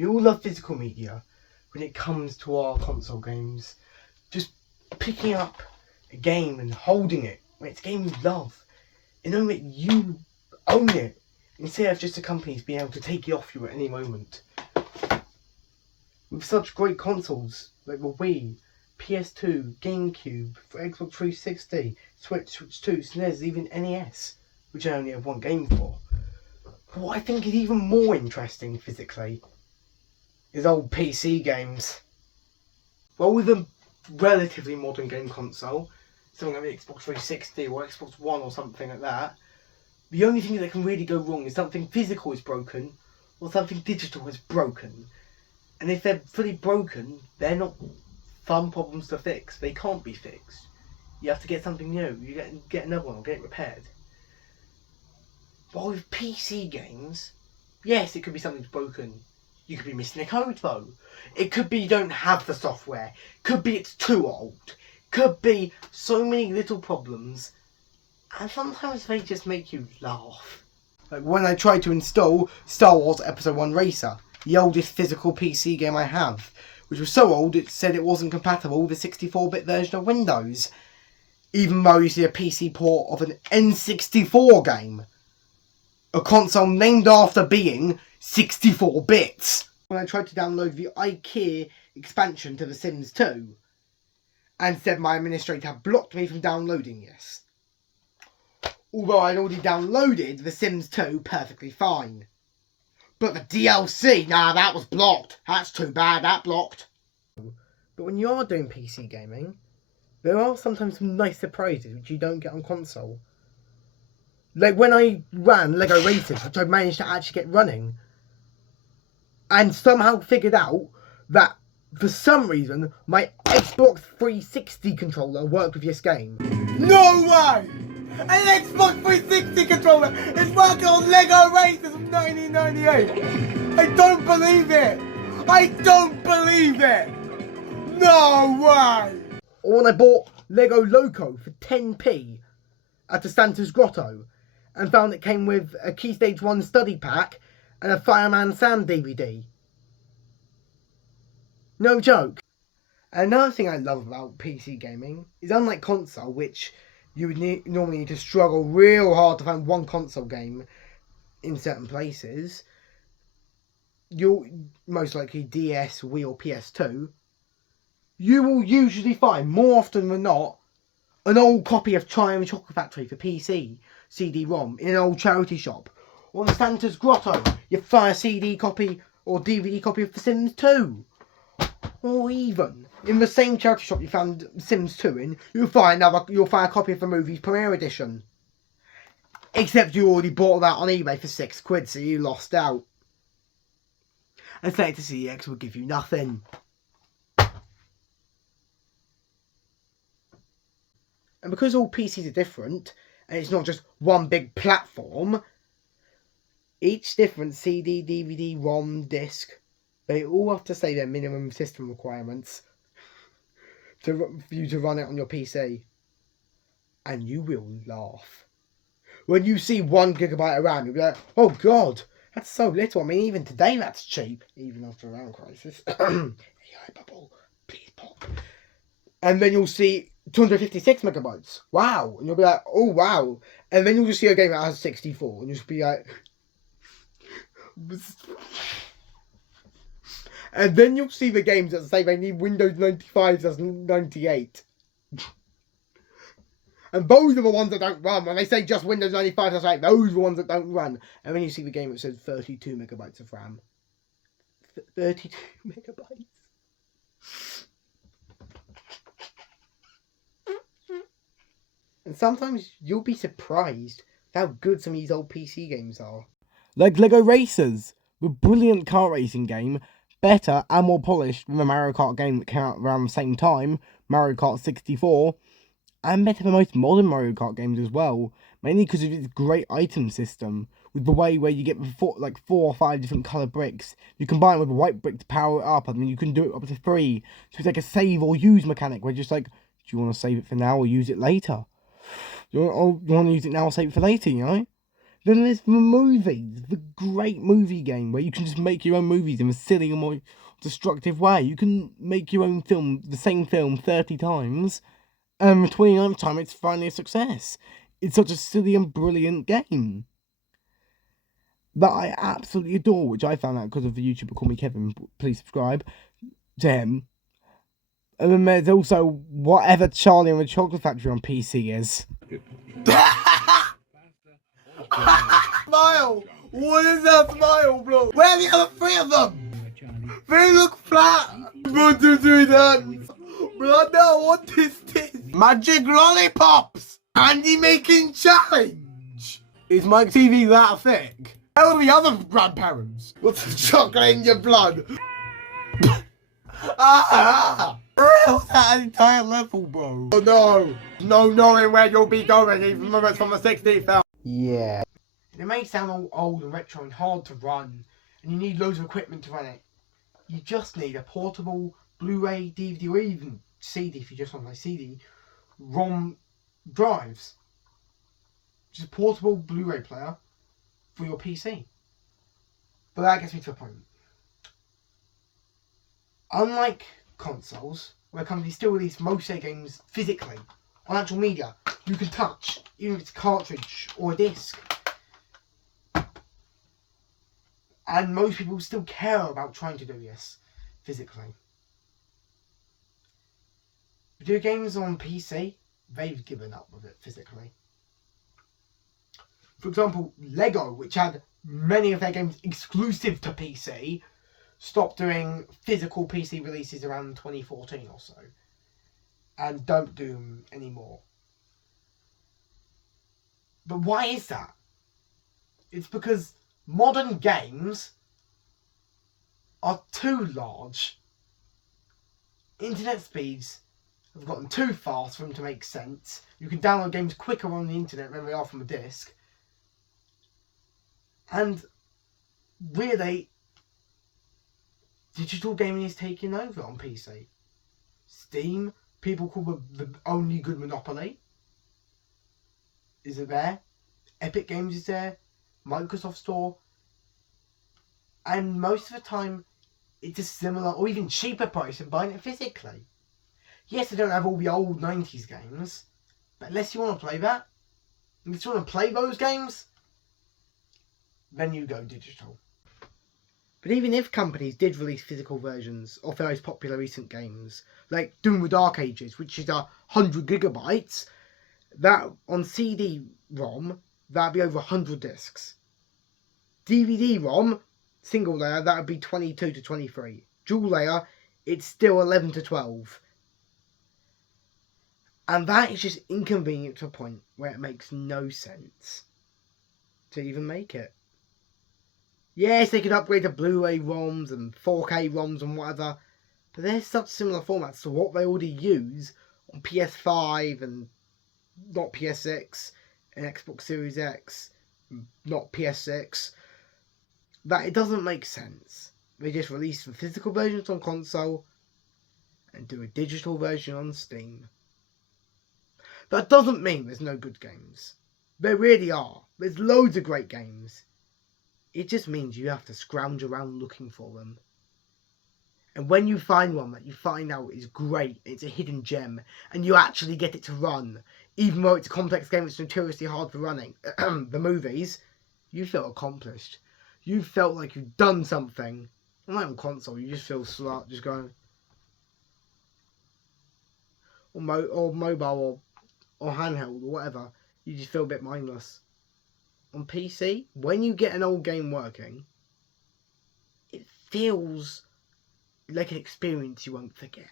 We all love physical media when it comes to our console games. Just picking up a game and holding it when it's a game you love. And knowing that you own it. Instead of just the companies being able to take it off you at any moment. With such great consoles like the Wii, PS2, GameCube, for Xbox 360, Switch 2, SNES, even NES, which I only have one game for. But what I think is even more interesting physically is old PC games. Well, with a relatively modern game console, something like the Xbox 360 or Xbox One or something like that, the only thing that can really go wrong is something physical is broken or something digital is broken. And if they're fully broken, they're not fun problems to fix. They can't be fixed. You have to get something new. You get another one or get it repaired. But with PC games, yes, it could be something's broken. You could be missing a code though. It could be you don't have the software. Could be it's too old. Could be so many little problems. And sometimes they just make you laugh. Like when I tried to install Star Wars Episode 1 Racer, the oldest physical PC game I have, which was so old it said it wasn't compatible with the 64-bit version of Windows, even though you see a PC port of an N64 game, a console named after being 64 bits. When I tried to download the IKEA expansion to The Sims 2, and said my administrator had blocked me from downloading this. Although I'd already downloaded The Sims 2 perfectly fine. But the DLC, nah, that was blocked. That's too bad, that blocked. But when you are doing PC gaming, there are sometimes some nice surprises which you don't get on console. Like when I ran Lego Races, which I managed to actually get running, and somehow figured out that for some reason my Xbox 360 controller worked with this game. No way! An Xbox 360 controller is working on Lego Races from 1998! I don't believe it! I don't believe it! No way! Or when I bought Lego Loco for 10p at the Santa's Grotto and found it came with a Key Stage 1 study pack and a Fireman Sam DVD. No joke. Another thing I love about PC gaming is, unlike console, which you would normally need to struggle real hard to find one console game in certain places, you'll most likely DS, Wii or PS2, you will usually find, more often than not, an old copy of Charlie and the Chocolate Factory for PC, CD-ROM, in an old charity shop. Or the Santa's Grotto, you find a CD copy or DVD copy of The Sims 2. Or even, in the same charity shop you found Sims 2 in, you'll find a copy of the movie's premiere edition. Except you already bought that on eBay for £6, so you lost out. And Sega CX will give you nothing. And because all PCs are different, and it's not just one big platform, each different CD, DVD, ROM, disc, they all have to say their minimum system requirements for you to run it on your PC. And you will laugh. When you see 1 gigabyte of RAM, you'll be like, oh god, that's so little. I mean, even today that's cheap. Even after a RAM crisis. AI bubble, please pop. And then you'll see 256 megabytes. Wow. And you'll be like, oh wow. And then you'll just see a game that has 64. And you'll just be like... And then you'll see the games that say they need Windows 95 as 98. And those are the ones that don't run. When they say just Windows 95, that's right, those are the ones that don't run. And then you see the game that says 32 megabytes of RAM. 32 megabytes. And sometimes you'll be surprised how good some of these old PC games are. Like Lego Racers, the brilliant car racing game, better and more polished than the Mario Kart game that came out around the same time, Mario Kart 64, and better than most modern Mario Kart games as well, mainly because of its great item system, with the way where you get 4 or 5 different colour bricks. You combine it with a white brick to power it up, and then you can do it up to 3. So it's like a save or use mechanic, where you're just like, do you want to save it for now or use it later? You want to use it now or save it for later, you know? Then there's the movies, the great movie game where you can just make your own movies in a silly and more destructive way. You can make your own film, the same film 30 times, and the 29th time it's finally a success. It's such a silly and brilliant game that I absolutely adore, which I found out because of the YouTuber Call Me Kevin. Please subscribe to him. And then there's also whatever Charlie and the Chocolate Factory on PC is. Smile! What is that smile, bro? Where are the other three of them? They look flat! Bro, do that! Brother, what is this? Magic lollipops! Candy making challenge! Is my TV that thick? Where are the other grandparents? What's the chocolate in your blood? How's that entire level, bro? Oh no! No knowing where you'll be going, even though it's from the 60s film. Yeah. It may sound all old and retro and hard to run, and you need loads of equipment to run it. You just need a portable Blu-ray, DVD, or even CD if you just want my CD, ROM drives. Just a portable Blu-ray player for your PC. But that gets me to a point. Unlike consoles, where companies still release most of their games physically, on actual media, you can touch, even if it's a cartridge or a disc. And most people still care about trying to do this physically. Video games on PC, they've given up with it physically. For example, Lego, which had many of their games exclusive to PC, stopped doing physical PC releases around 2014 or so. And don't do them anymore. But why is that? It's because modern games are too large. Internet speeds have gotten too fast for them to make sense. You can download games quicker on the internet than they are from a disc. And really, digital gaming is taking over on PC. Steam, people call the only good monopoly. Is it there? Epic Games is there. Microsoft Store. And most of the time, it's a similar or even cheaper price than buying it physically. Yes, they don't have all the old 90s games, but unless you want to play that, unless you want to play those games, then you go digital. But even if companies did release physical versions of their most popular recent games, like Doom the Dark Ages, which is 100 gigabytes, that on CD-ROM, that'd be over 100 discs. DVD-ROM, single layer, that would be 22 to 23. Dual layer, it's still 11 to 12. And that is just inconvenient to a point where it makes no sense to even make it. Yes, they could upgrade to Blu-ray ROMs and 4K ROMs and whatever, but they're such similar formats to what they already use on PS5 and not PS6 and Xbox Series X, not PS6, that it doesn't make sense. They just release the physical versions on console and do a digital version on Steam. That doesn't mean there's no good games. There really are. There's loads of great games. It just means you have to scrounge around looking for them. And when you find one that you find out is great, it's a hidden gem, and you actually get it to run, even though it's a complex game that's notoriously hard for running, the movies, you feel accomplished. You felt like you've done something. Unlike on console, you just feel smart, just going, or mobile, or handheld, or whatever, you just feel a bit mindless. On PC, when you get an old game working, it feels like an experience you won't forget.